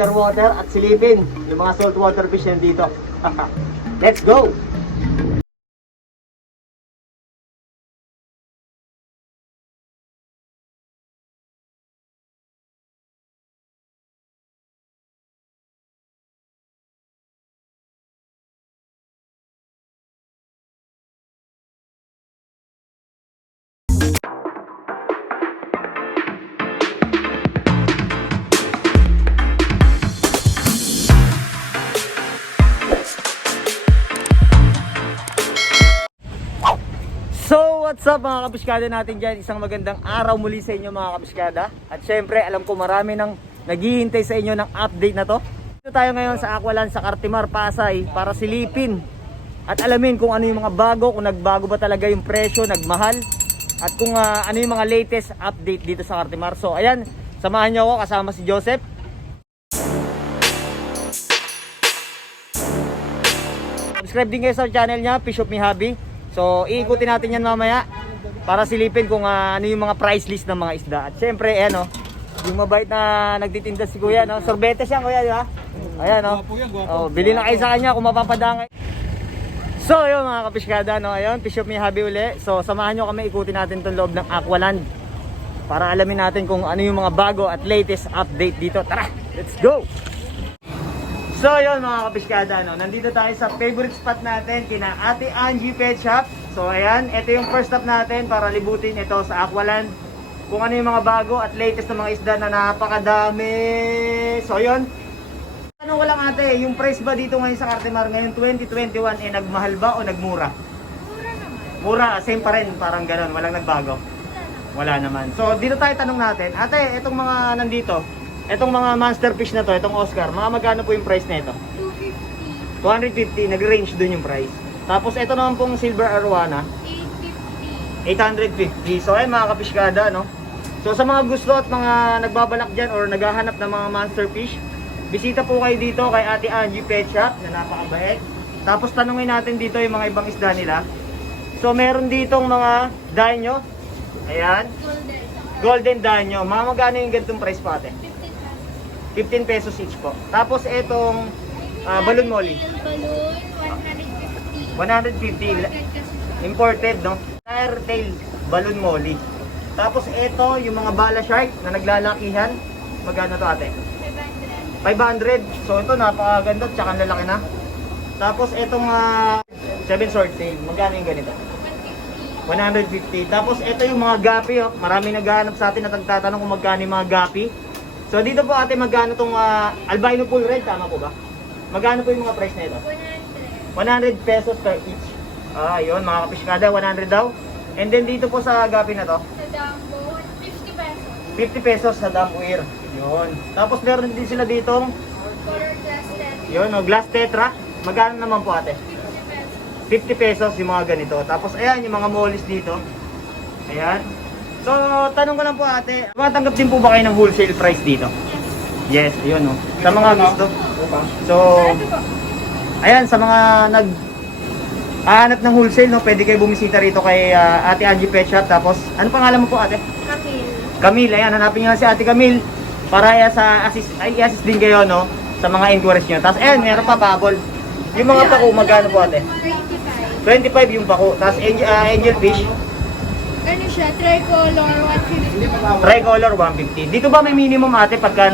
underwater at silipin yung mga saltwater fish yan dito. Let's go! So what's up mga kabiskada natin dyan, isang magandang araw muli sa inyo mga kabiskada. At syempre alam ko marami nang naghihintay sa inyo ng update na to. Dito tayo ngayon sa Aqualand sa Cartimar, Pasay para silipin at alamin kung ano yung mga bago, kung nagbago ba talaga yung presyo, nagmahal, at kung ano yung mga latest update dito sa Cartimar. So ayan, samahan nyo ako kasama si Joseph. Subscribe din kayo sa channel niya, Fish of Me Hobby. So iikutin natin yan mamaya para silipin kung ano yung mga price list ng mga isda. At syempre ayan o, yung mabait na nagtitinda si kuya, no? Sorbetes yan kuya, di ba? Ayan o, bili na kayo sa kanya kung mapapadangay. So yun mga kapiskada, no? Ayun, Fish of Me Hobby uli. So samahan nyo kami, ikutin natin itong loob ng Aqualand para alamin natin kung ano yung mga bago at latest update dito. Tara, let's go! So yun mga kapiskada, no? Nandito tayo sa favorite spot natin, kina Ate Angie Pet Shop. So ayan, ito yung first stop natin para libutin ito sa Aqualand. Kung ano yung mga bago at latest na mga isda na napakadami. So yun, tanong ko lang ate, yung price ba dito ngayon sa Cartimar ngayon 2021 nagmahal ba o nagmura? Mura naman. Mura, same pa rin, parang ganun, walang nagbago. Wala naman. So dito tayo tanong natin, ate, itong mga nandito, itong mga monster fish na to, itong Oscar, mga magkano po yung price na ito? 250. 250, nag-range dun yung price. Tapos ito naman pong silver arowana, 850. 850. So ayun mga kapiskada, no? So sa mga gusto at mga nagbabalak dyan or naghahanap ng mga monster fish, bisita po kayo dito kay Ate Angie Pet Shop na napakabait. Tapos tanungin natin dito yung mga ibang isda nila. So meron ditong mga danyo. Ayan, golden danyo. Mga magkano yung ganitong price pa ate? 15 pesos each po. Tapos itong balloon molly, Balloon, 150. 150. Imported, no? Tire tail balloon molly. Tapos ito yung mga bala shark na naglalakihan. Magkano to ate? 500. 500. So ito napakaganda, tsaka ang lalaki na. Tapos itong 7 sword tail, magkano yung ganito? 150. Tapos ito yung mga gapi, oh. Maraming naghahanap sa atin at nagtatanong kung magkano yung mga gapi. So dito po ate, magkano tong albino pool red, tama po ba? Magkano po yung mga price na ito? 100 pesos per each. Yun mga kapiskada, 100 daw. And then dito po sa gapi na to, Sa Dumbo, 50 pesos. 50 pesos sa dampuir. Yun. Tapos meron din sila ditong, Color glass set, yun, glass tetra. Magkano naman po ate? 50 pesos. 50 pesos yung mga ganito. Tapos ayan, yung mga mollies dito. Ayan. So, tanong ko lang po ate, matanggap din po ba kayo ng wholesale price dito? Yes. Yes, yun no. Sa mga gusto. So, Ito po. ayan, sa mga naghahanap ng wholesale, no, pwede kayo bumisita rito kay Ate Angie Pet Shop. Tapos, ano pangalan mo po ate? Camille. Camille, ayan, hanapin nyo si Ate Camille para i-assist din kayo, no, sa mga inquiries nyo. Tapos, ayan, meron pa bubble. Yung mga pako, magkano po ate? 25. 25 yung pako. Tapos, angelfish, Ano siya? Tricolor, 150. tricolor, 150. Dito ba may minimum ate pagka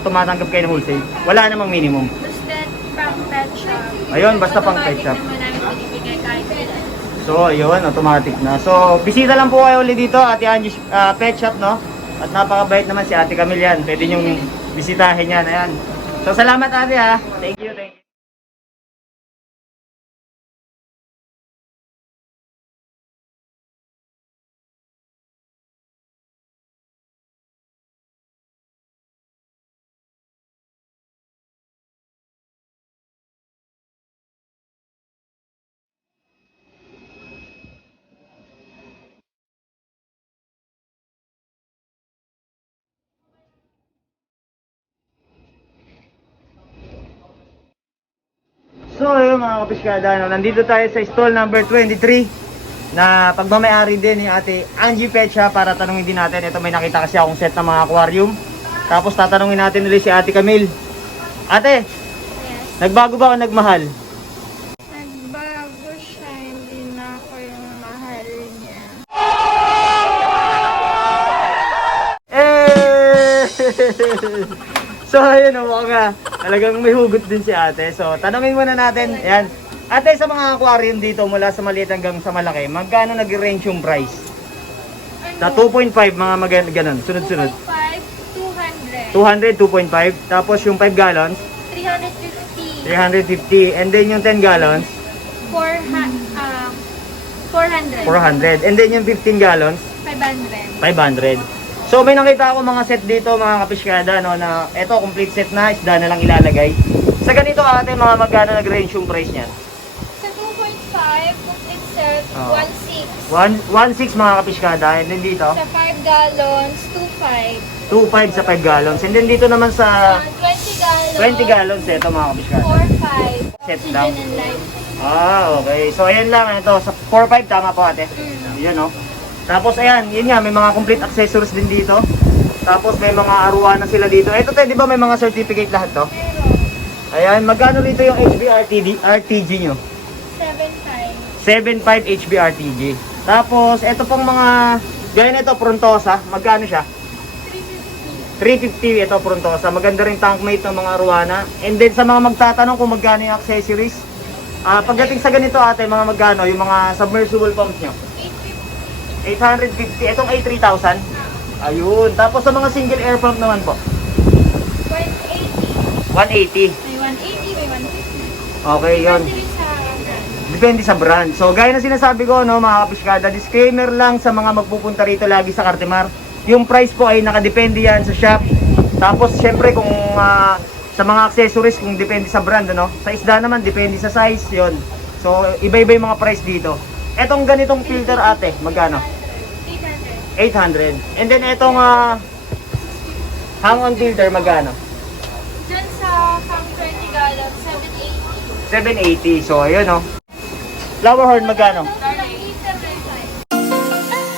tumatanggap kayo ng wholesale? Wala namang minimum. Basta pang pet shop. Ayun, basta pang pet shop. Automatic naman namin binibigay kahit kailan. So, ayun, automatic na. So, bisita lang po kayo ulit dito, Ate Angie Pet Shop, no? At napakabait naman si Ate Camille yan. Pwede nyong bisitahin yan, ayan. So, salamat ate ha. Thank you, thank you. So ayun mga kapiskada, no? Nandito tayo sa stall number 23 na pagmamayari din ni Ate Angie Pet Shop para tanungin din natin. Ito may nakita kasi akong set ng mga aquarium. Tapos tatanungin natin ulit si Ate Camille Ate, Yes. nagbago ba o nagmahal? Nagbago siya, hindi na ako yung mahal niya. Eh! So, ayun o, mga talagang may hugot din si ate. So, tanungin muna natin. Ayan. Ate, sa mga aquarium dito, mula sa maliit hanggang sa malaki, magkano nag-range yung price? Sa 2.5, mga ganun, sunod-sunod. 200. 200, 2.5. Tapos yung 5 gallons, 350. 350. And then yung 10 gallons, 400. 400. And then yung 15 gallons, 500. 500. So may nakita ako mga set dito mga kapisyada no, na eto complete set na isda na lang ilalagay. Sa ganito ate mga magkano nag-range yung price niyan? Sa 2.5, complete set, Oh. 1.6. 1.6 mga kapisyada. And then dito, Sa 5 gallons, 2.5. 2.5 sa 5 gallons. And then dito naman sa 20 gallons, 20 gallons ito mga kapisyada. 4.5. Set Oxygen lang. and life. Okay. So ayan lang ito sa 4.5 tama po ate. Yan no. Tapos ayan, yun nga, may mga complete accessories din dito. Tapos may mga aruana sila dito. Ito tayo, di ba may mga certificate lahat to? Pero, Ayan, magkano rito yung RTG nyo? 7.5. 7.5 HBRTG. Tapos, ito pong mga, gaya nito, Prontosa, magkano siya? 350 ito, Prontosa. Maganda rin tankmate ng mga aruana. And then, sa mga magtatanong kung magkano yung accessories, pagdating sa ganito ate, mga magkano, yung mga submersible pumps nyo? 850. Itong A3000. Ayun. Tapos sa mga single air pump naman po. 180. 180. May 180, may 150. Okay, yun. Depende rin sa brand. Depende sa brand. So, gaya na sinasabi ko, no, mga kapiskada, disclaimer lang sa mga magpupunta rito lagi sa Cartimar. Yung price po ay nakadepende yan sa shop. Tapos, syempre, kung sa mga accessories, kung depende sa brand, ano. Sa isda naman, depende sa size, yon. So, iba-iba yung mga price dito. Etong ganitong filter ate, magkano? 800. 800. And then etong hang-on filter, magkano? Dun sa pang 20 gallons, 780. 780. So, ayun, no. Flower horn, magkano? 875.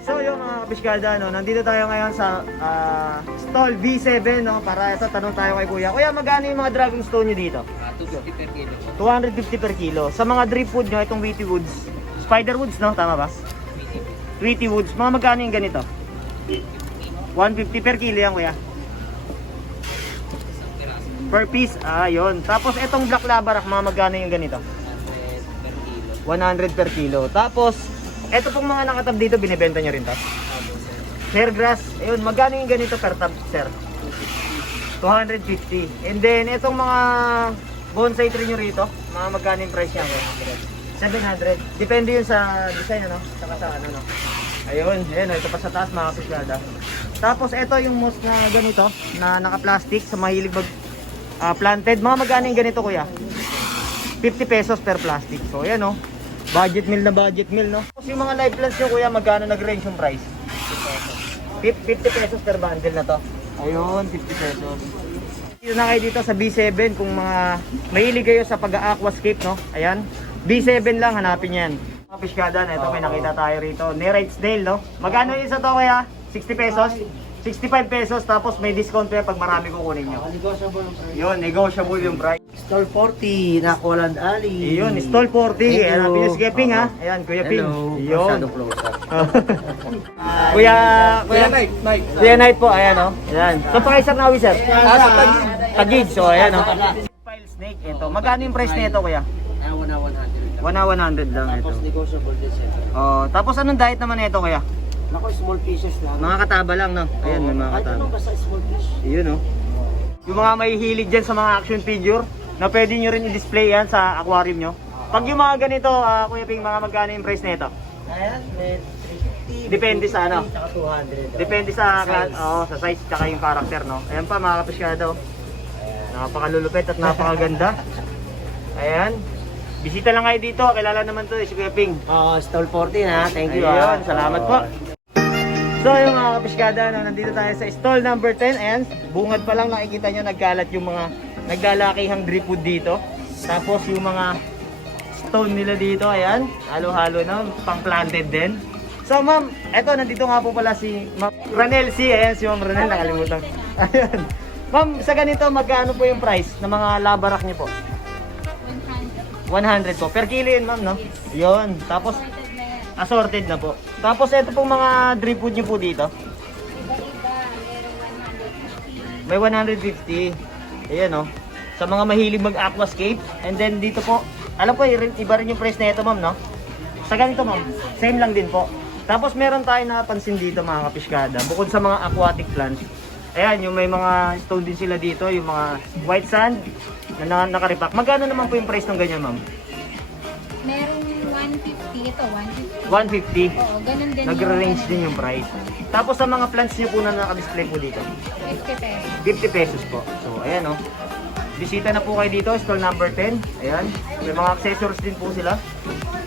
So yung mga kapiskada, no, nandito tayo ngayon sa stall V7, no, para ito tanong tayo kay kuya. Kuya, magkano yung mga dragging stone nyo dito? 250 per kilo. 250 per kilo. Sa mga drip wood nyo, itong Wheaty Woods, Spider Woods, no, tama ba? Wheaty Woods, mga magkano yung ganito? 150 per kilo yan kuya. Per piece, yun. Tapos itong Black Labarak, mga magkano yung ganito? 100 per kilo. Tapos, eto pong mga nakatab dito, binibenta nyo rin to? Hair grass, ayun, magkano yung ganito per tab, sir? 250. And then, etong mga bonsai tree nyo rito, mga magkano yung price niya? 700. Depende yun sa design, ano? Saka sa ano, no? Ayun, ayun, ito pa sa taas, mga kapisyada. Tapos, ito yung moss na ganito, na naka-plastic, sa mahilig mag planted. Mga magkano yung ganito, kuya? 50 pesos per plastic. So, ayan, no? Budget meal na budget meal, no? Tapos yung mga live plants nyo, kuya, magkano nag-range yung price? 50 pesos per bundle na to. Ayun, 50 pesos. Dito na kayo dito sa B7 kung mga mahilig kayo sa pag-aquascape, no? Ayan. B7 lang, hanapin yan. Mga piskada na ito, may nakita tayo rito. Nerite snail, no? Magkano yung isa to, kaya? 60 pesos? 65 pesos, tapos may discount pa pag marami kukunin nyo. Negotiable ang price. Yun, negotiable yung price. Stall 40 na Coland Alley. Yun, stall 40. Ayan, hanapin nyo si Kuya Ping, ha? Ayan, Kuya Ping. Hello. Yun. Masyadong close up. Kuya Mike. Kuya Knight po, ayan, oh. Ayan. Saan pa kayo, sir, nawi, sir? Sa Taguig. Taguig, so ayan, oh. File snake, ito. Magkano yung price nito, kuya? Una 100. 100 lang ito. Tapos negotiable din siya. Oh, tapos anong diet naman ito, kuya? Nako, small pieces lang. Mga kataba lang, no? Ayan, may mga Kahit kataba. ano basta small fish. Yun, oh. Yung mga may hilig dyan sa mga action figure, na pwede nyo rin i-display yan sa aquarium nyo. Pag yung mga ganito, Kuya Ping, mga magkano yung price nito? Ayan, may 350. Depende sa ano? Tsaka 200. Depende sa Size. sa size tsaka yung character, no? Ayan pa mga kapisyado. Napakalulupit at napakaganda. Ayan. Bisita lang kayo dito. Kilala naman to si Kuya Ping. Stall 40 na. Thank you. Ayun, salamat po. So yung mga kapisyada, no, nandito tayo sa stall number 10 and bungad pa lang nakikita nyo nagkalat yung mga naglalakihang drip wood dito. Tapos yung mga stone nila dito, ayan, halo-halo na, pang planted din. So ma'am, eto nandito nga po pala si Ma'am Ranel C. Ayan si Ma'am Ranel, nakalimutan. Ayun. Ma'am, sa ganito magkano po yung price ng mga labarak niyo po? 100 po. Per kilo yun ma'am, no? Yun. Tapos assorted na po. Tapos eto pong mga drip food niyo po dito. May 150. Ayan oh. Sa mga mahilig mag-aquascape. And then dito po, alam ko iba rin yung price na ito ma'am, no? Sa ganito ma'am, same lang din po. Tapos meron tayo napansin dito mga kapiskada. Bukod sa mga aquatic plants, ayan, yung may mga stone din sila dito, yung mga white sand na nakaripak. Magkano naman po yung price ng ganyan ma'am? Merong 150. Ito, 150. 150. Oo, ganun din. Nagre-range din yung price. Tapos sa mga plants niyo po na naka-display po dito, 50 pesos. 50 pesos po. So, ayan oh. Bisita na po kayo dito, stall number 10. Ayan. May mga accessories din po sila.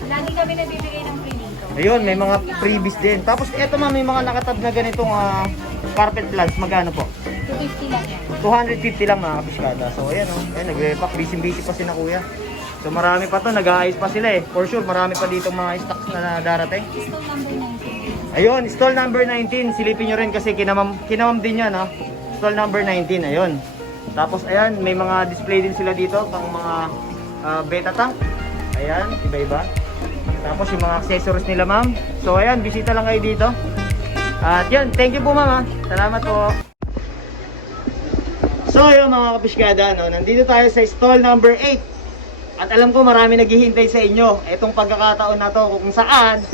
Lagi kami nabibigay ng free dito. Ayun, may mga freebies din. Tapos eto ma'am, may mga nakatab na ganitong carpet plants. Magkano po? 250 lang yan. 250 lang mga kapiskada. So ayan oh. Ayan, nagre-repack. Busy pa si na kuya. So marami pa to, nag-aayos pa sila eh. For sure, marami pa dito mga stocks na darating. Stall number 19. Ayun, stall number 19. Silipin nyo rin kasi kinamam din yan ha. Stall number 19, ayun. Tapos ayan, may mga display din sila dito pang mga beta tank. Ayan, iba-iba. Tapos yung mga accessories nila ma'am. So ayan, bisita lang kayo dito. At yan, thank you po ma'am ha. Salamat po. So ayun mga kapiskada, no, nandito tayo sa stall number 8. At alam ko marami naghihintay sa inyo. Itong pagkakataon na to kung saan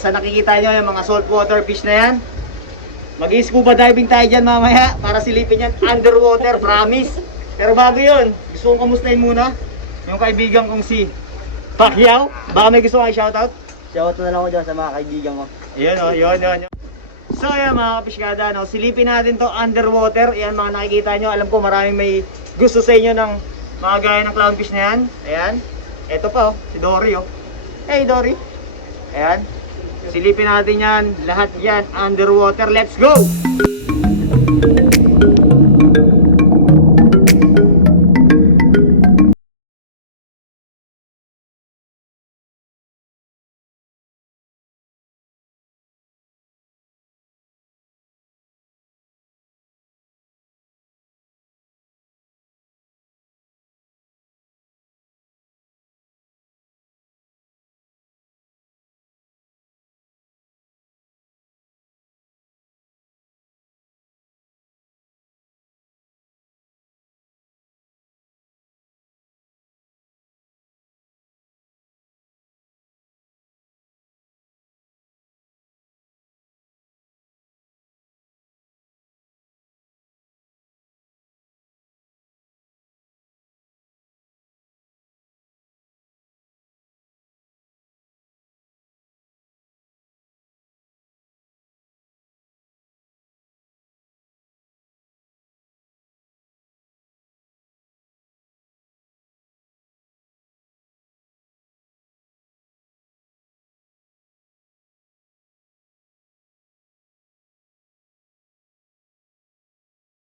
sa nakikita nyo yung mga saltwater fish na yan. Mag-scuba diving tayo dyan mamaya para silipin yan underwater, promise. Pero bago yun, gusto kong kamustahin muna yung kaibigan kong si Pacquiao. Baka may gusto kayo shoutout? Shoutout na lang ako dyan sa mga kaibigan ko. Ayan o, yun. So ayan mga kapiskada, no, silipin natin to underwater. Ayan mga nakikita nyo, alam ko maraming may gusto sa inyo ng mga gaya ng clownfish na yan. Ayan, eto pa oh, si Dory oh. Hey Dory. Ayan, silipin natin yan, lahat yan underwater. Let's go!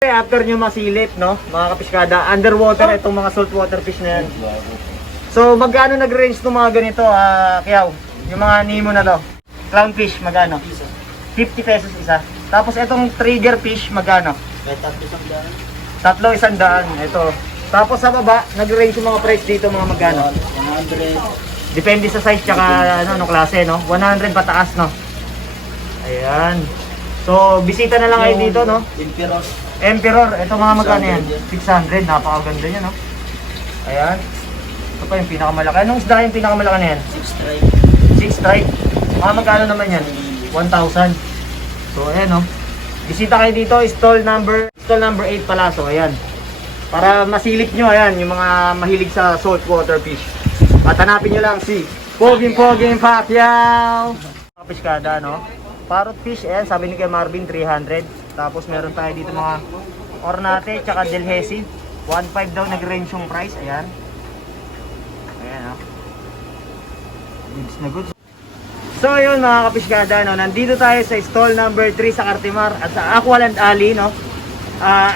After nyo masilip, no, mga kapiskada, underwater itong mga saltwater fish na yan. So, magkano nag-range ng mga ganito, Kiyaw? Yung mga Nemo na to. Clownfish, magkano? 50 pesos isa. Tapos itong trigger fish, magkano? May tatlo isang daan. Tatlo, 100. Ito. Tapos sa baba, nag-range yung mga price dito, mga magkano? 100. Depende sa size tsaka ano klase, no? 100 pataas, no? Ayan. So, bisita na lang kayo dito, no? Emperor, ito mga magkano yan? 600, napakaganda niya, no? Ayan. Ito pa yung pinakamalaki. Anong isda yung pinakamalaki na yan? 6 stripe. 6 stripe. Mga magkano naman yan? 1,000. So, ayan, no? Bisita kayo dito, stall number 8 pala. So, ayan. Para masilip nyo, ayan, yung mga mahilig sa saltwater fish. At hanapin nyo lang si Poging Pacquiao. Kapiskada, no? Parrot fish, ayan, sabi ni kay Marvin, 300. Tapos meron tayo dito mga ornate, tsaka delhesi. 1.5 daw nag-range yung price, ayan. Ayan, no? Goods na goods. So yun mga kapiskada, no? Nandito tayo sa stall number 3 sa Cartimar at sa Aqualand Alley, no?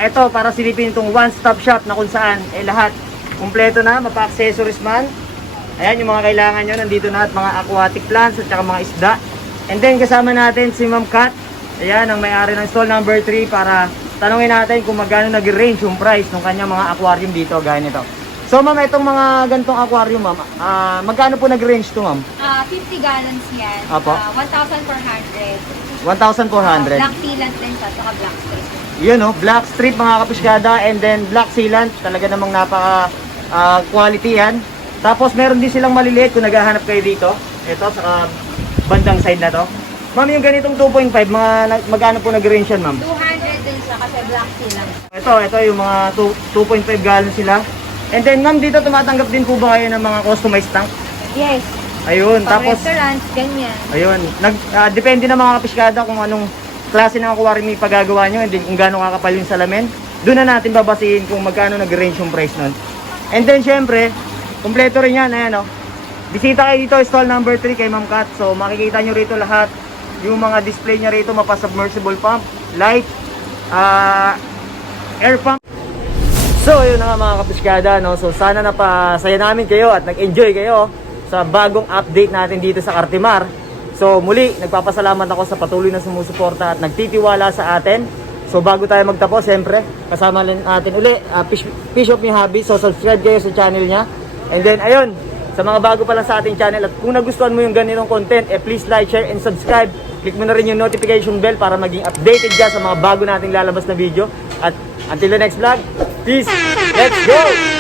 Ito para silipin itong one-stop shop na kung saan lahat kumpleto na, mapa-accessories man. Ayan yung mga kailangan nyo, nandito na at mga aquatic plants at saka mga isda. And then kasama natin si Ma'am Kat. Ayan, ang may-ari ng stall number 3 para tanungin natin kung magkano nag-range yung price ng kanyang mga aquarium dito, gaya nito. So ma'am, itong mga gantong aquarium ma'am, magkano po nag-range to ma'am? 50 gallons yan. Apo. 1,400. 1,400. Black sealant din siya, saka black strip. Yun oh, black strip mga kapiskada, and then black sealant, talaga namang napaka quality yan. Tapos meron din silang maliliit kung naghahanap kayo dito. Ito sa bandang side na to. Ma'am, yung ganitong 2.5, magkano po nag-range yan ma'am? 200 din siya kasi black sealant. Ito yung mga 2.5 gallon sila. And then ma'am, dito tumatanggap din po ba kayo ng mga customized tank? Yes. Ayun, Pang tapos restaurants, ganyan. ayun, depende na mga kapiskada kung anong klase ng aquarium yung paggagawa nyo, and then kung gaano kakapal yung salamin. Doon na natin babasihin kung magkano nag-range yung price nun. And then syempre, kompleto rin yan, ayan o. Bisita kayo dito, stall number 3 kay Ma'am Kat. So makikita nyo rito lahat, yung mga display niya rito, mapa-submersible pump, light, air pump. So yun na nga mga kapiskada, no? So sana napasaya namin kayo at nag-enjoy kayo sa bagong update natin dito sa Cartimar. So muli, nagpapasalamat ako sa patuloy na sumusuporta at nagtitiwala sa atin. So bago tayo magtapos, siyempre, kasama natin uli, Fish of Me Hobby. So subscribe kayo sa channel niya. And then ayun, sa mga bago pa lang sa ating channel, at kung nagustuhan mo yung ganitong content, please like, share, and subscribe. Click mo na rin yung notification bell para maging updated ka sa mga bago nating lalabas na video. At until the next vlog, peace! Let's go!